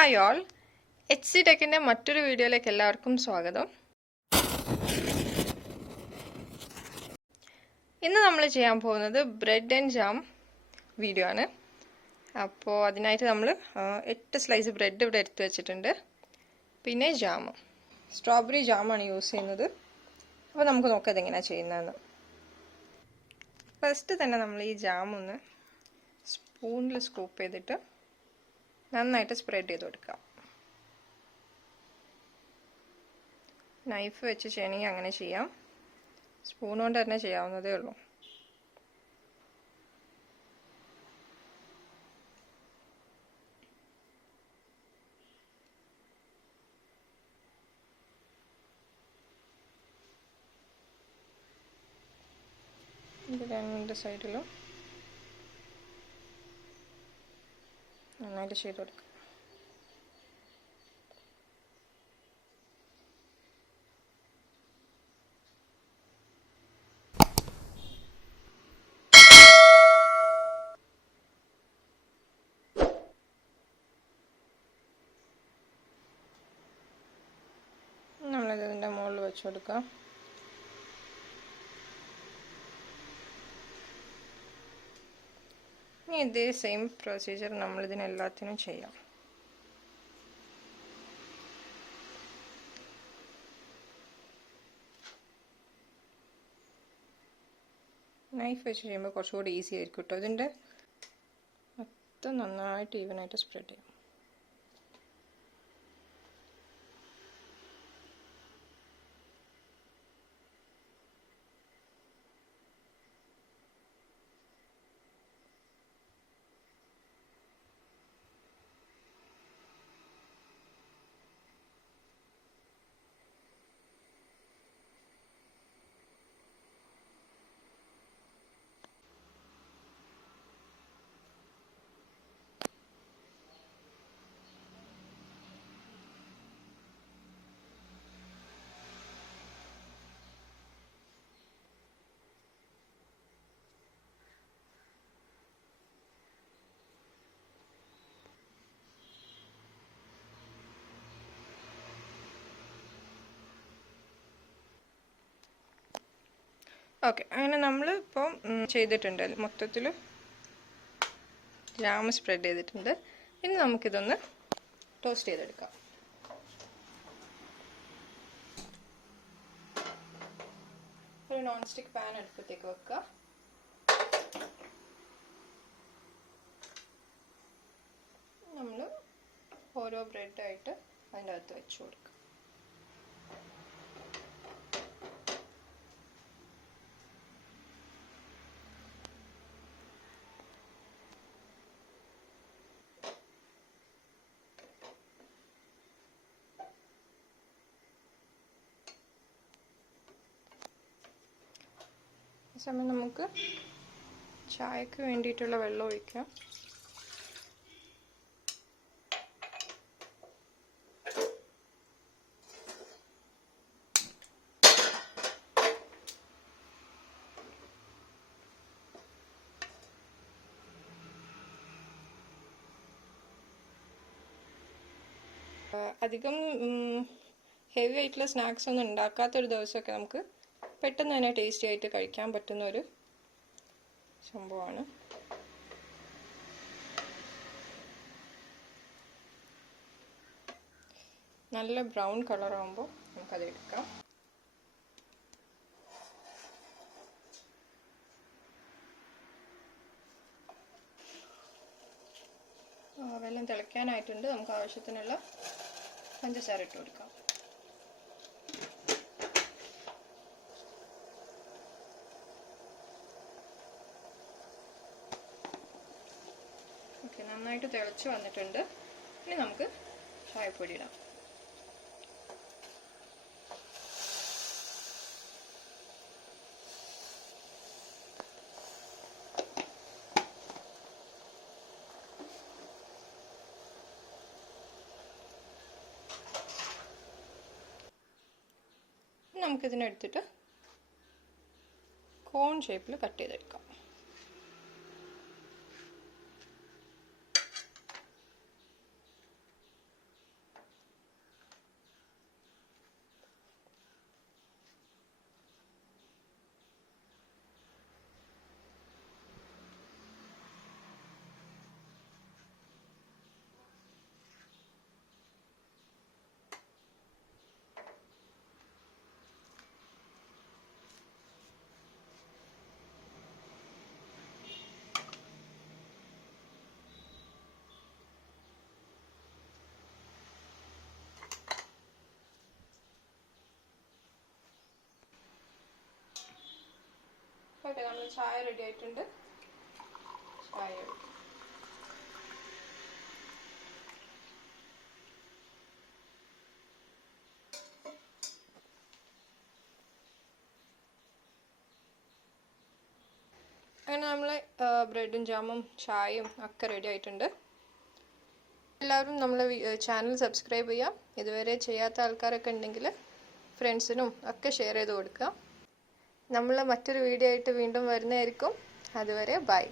Hi all, HC ടെക്കിൻ്റെ മറ്റൊരു വീഡിയോയിലേക്ക് എല്ലാവർക്കും സ്വാഗതം. ഇന്ന് നമ്മൾ ചെയ്യാൻ പോകുന്നത് ബ്രെഡ് ആൻഡ് ജാം വീഡിയോ ആണ്. അപ്പോൾ അതിനായിട്ട് നമ്മൾ 8 സ്ലൈസ് ബ്രെഡ് ഇവിടെ എടുത്തു വെച്ചിട്ടുണ്ട്. പിന്നെ ജാം, സ്ട്രോബെറി ജാമാണ് യൂസ് ചെയ്യുന്നത്. അപ്പോൾ നമുക്ക് നോക്കാം ഇതെങ്ങനെയാണ് ചെയ്യുന്നതെന്ന്. ഫസ്റ്റ് തന്നെ നമ്മൾ ഈ ജാം ഒന്ന് സ്പൂണിൽ സ്കൂപ്പ് ചെയ്തിട്ട് നന്നായിട്ട് സ്പ്രെഡ് ചെയ്ത് കൊടുക്കാം. നൈഫ് വെച്ച് ചെയ്യണമെങ്കിൽ അങ്ങനെ ചെയ്യാം, സ്പൂൺ കൊണ്ട് തന്നെ ചെയ്യാവുന്നതേ ഉള്ളൂ. ഇത് രണ്ട് സൈഡിലും നന്നായിട്ട് ചെയ്ത് കൊടുക്കാം. നമ്മളിത് ഇതിൻ്റെ മുകളിൽ വെച്ച് കൊടുക്കാം. ഇനി ഇതേ സെയിം പ്രൊസീജിയർ നമ്മളിതിനെല്ലാത്തിനും ചെയ്യാം. നൈഫ് വെച്ച് ചെയ്യുമ്പോൾ കുറച്ചുകൂടി ഈസി ആയിരിക്കും കേട്ടോ. ഇതിൻ്റെ മൊത്തം നന്നായിട്ട് ഈവനായിട്ട് സ്പ്രെഡ് ചെയ്യാം. ഓക്കെ, അങ്ങനെ നമ്മൾ ഇപ്പം ചെയ്തിട്ടുണ്ട്. മൊത്തത്തിൽ ജാം സ്പ്രെഡ് ചെയ്തിട്ടുണ്ട്. ഇനി നമുക്കിതൊന്ന് ടോസ്റ്റ് ചെയ്തെടുക്കാം. ഒരു നോൺ സ്റ്റിക്ക് പാൻ അടുപ്പത്തേക്ക് വെക്കുക. നമ്മൾ ഓരോ ബ്രെഡായിട്ട് അതിൻ്റെ അകത്ത് വെച്ച് കൊടുക്കുക. സമയം നമുക്ക് ചായക്ക് വേണ്ടിയിട്ടുള്ള വെള്ളം ഒഴിക്കാം. അധികം ഹെവി ആയിട്ടുള്ള സ്നാക്സ് ഒന്നും ഉണ്ടാക്കാത്തൊരു ദിവസമൊക്കെ നമുക്ക് പെട്ടെന്ന് തന്നെ ടേസ്റ്റി ആയിട്ട് കഴിക്കാൻ പറ്റുന്ന ഒരു സംഭവമാണ്. നല്ല ബ്രൗൺ കളറാകുമ്പോൾ നമുക്കത് എടുക്കാം. വെള്ളം തിളയ്ക്കാനായിട്ടുണ്ട്. നമുക്ക് ആവശ്യത്തിനുള്ള പഞ്ചസാര ഇട്ട് കൊടുക്കാം. ഓക്കെ, നന്നായിട്ട് തിളച്ച് വന്നിട്ടുണ്ട്. ഇനി നമുക്ക് ചായപ്പൊടി ഇടാം. നമുക്കിതിനെടുത്തിട്ട് കോൺ ഷേപ്പിൽ കട്ട് ചെയ്തെടുക്കാം. ഓക്കെ, നമ്മൾ ചായ റെഡി ആയിട്ടുണ്ട്. ചായ അങ്ങനെ നമ്മൾ ബ്രെഡും ജാമും ചായയും ഒക്കെ റെഡി ആയിട്ടുണ്ട്. എല്ലാവരും നമ്മളെ ചാനൽ സബ്സ്ക്രൈബ് ചെയ്യാം. ഇതുവരെ ചെയ്യാത്ത ആൾക്കാരൊക്കെ ഉണ്ടെങ്കിൽ ഫ്രണ്ട്സിനും ഒക്കെ ഷെയർ ചെയ്ത് കൊടുക്കുക. നമ്മൾ മറ്റൊരു വീഡിയോ ആയിട്ട് വീണ്ടും വരുന്നതായിരിക്കും. അതുവരെ ബൈ.